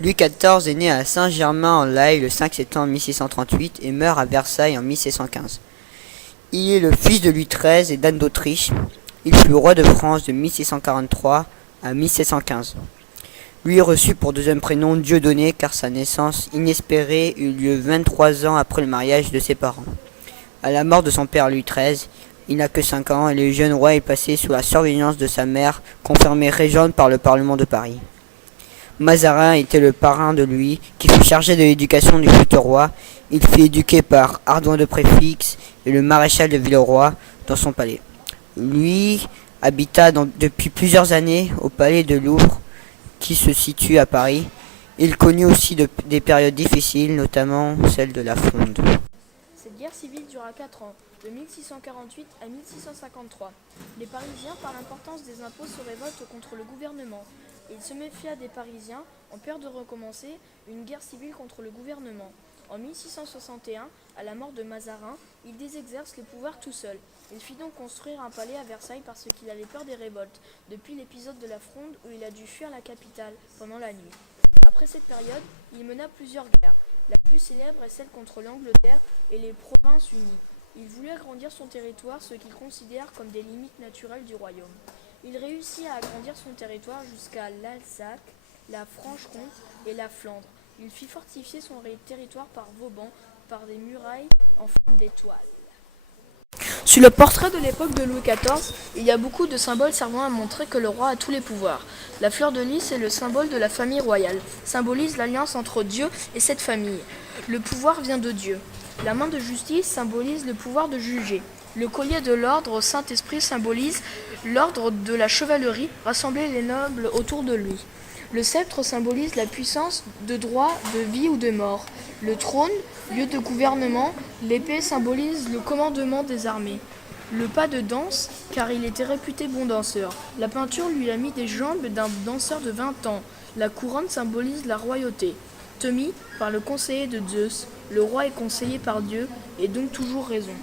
Louis XIV est né à Saint-Germain-en-Laye le 5 septembre 1638 et meurt à Versailles en 1615. Il est le fils de Louis XIII et d'Anne d'Autriche. Il fut roi de France de 1643 à 1715. Louis reçut pour deuxième prénom Dieudonné car sa naissance inespérée eut lieu 23 ans après le mariage de ses parents. À la mort de son père Louis XIII, il n'a que 5 ans et le jeune roi est placé sous la surveillance de sa mère, confirmée régente par le Parlement de Paris. Mazarin était le parrain de Louis, qui fut chargé de l'éducation du futur roi. Il fut éduqué par Ardouin de Préfix et le maréchal de Villeroy dans son palais. Louis habita depuis plusieurs années au palais de Louvre, qui se situe à Paris. Il connut aussi des périodes difficiles, notamment celle de la Fronde. Cette guerre civile dura 4 ans, de 1648 à 1653. Les Parisiens, par l'importance des impôts, se révoltent contre le gouvernement. Ils se méfient des Parisiens, ont peur de recommencer une guerre civile contre le gouvernement. En 1661, à la mort de Mazarin, il désexerce le pouvoir tout seul. Il fit donc construire un palais à Versailles parce qu'il avait peur des révoltes, depuis l'épisode de la Fronde où il a dû fuir la capitale pendant la nuit. Après cette période, il mena plusieurs guerres. La plus célèbre est celle contre l'Angleterre et les Provinces-Unies. Il voulut agrandir son territoire, ce qu'il considère comme des limites naturelles du royaume. Il réussit à agrandir son territoire jusqu'à l'Alsace, la Franche-Comté et la Flandre. Il fit fortifier son territoire par Vauban, par des murailles en forme d'étoiles. Sur le portrait de l'époque de Louis XIV, il y a beaucoup de symboles servant à montrer que le roi a tous les pouvoirs. La fleur de lys est le symbole de la famille royale, symbolise l'alliance entre Dieu et cette famille. Le pouvoir vient de Dieu. La main de justice symbolise le pouvoir de juger. Le collier de l'ordre au Saint-Esprit symbolise l'ordre de la chevalerie, rassembler les nobles autour de lui. Le sceptre symbolise la puissance de droit, de vie ou de mort. Le trône, lieu de gouvernement, l'épée symbolise le commandement des armées. Le pas de danse, car il était réputé bon danseur. La peinture lui a mis des jambes d'un danseur de 20 ans. La couronne symbolise la royauté. Temi par le conseiller de Zeus. Le roi est conseillé par Dieu et donc toujours raison.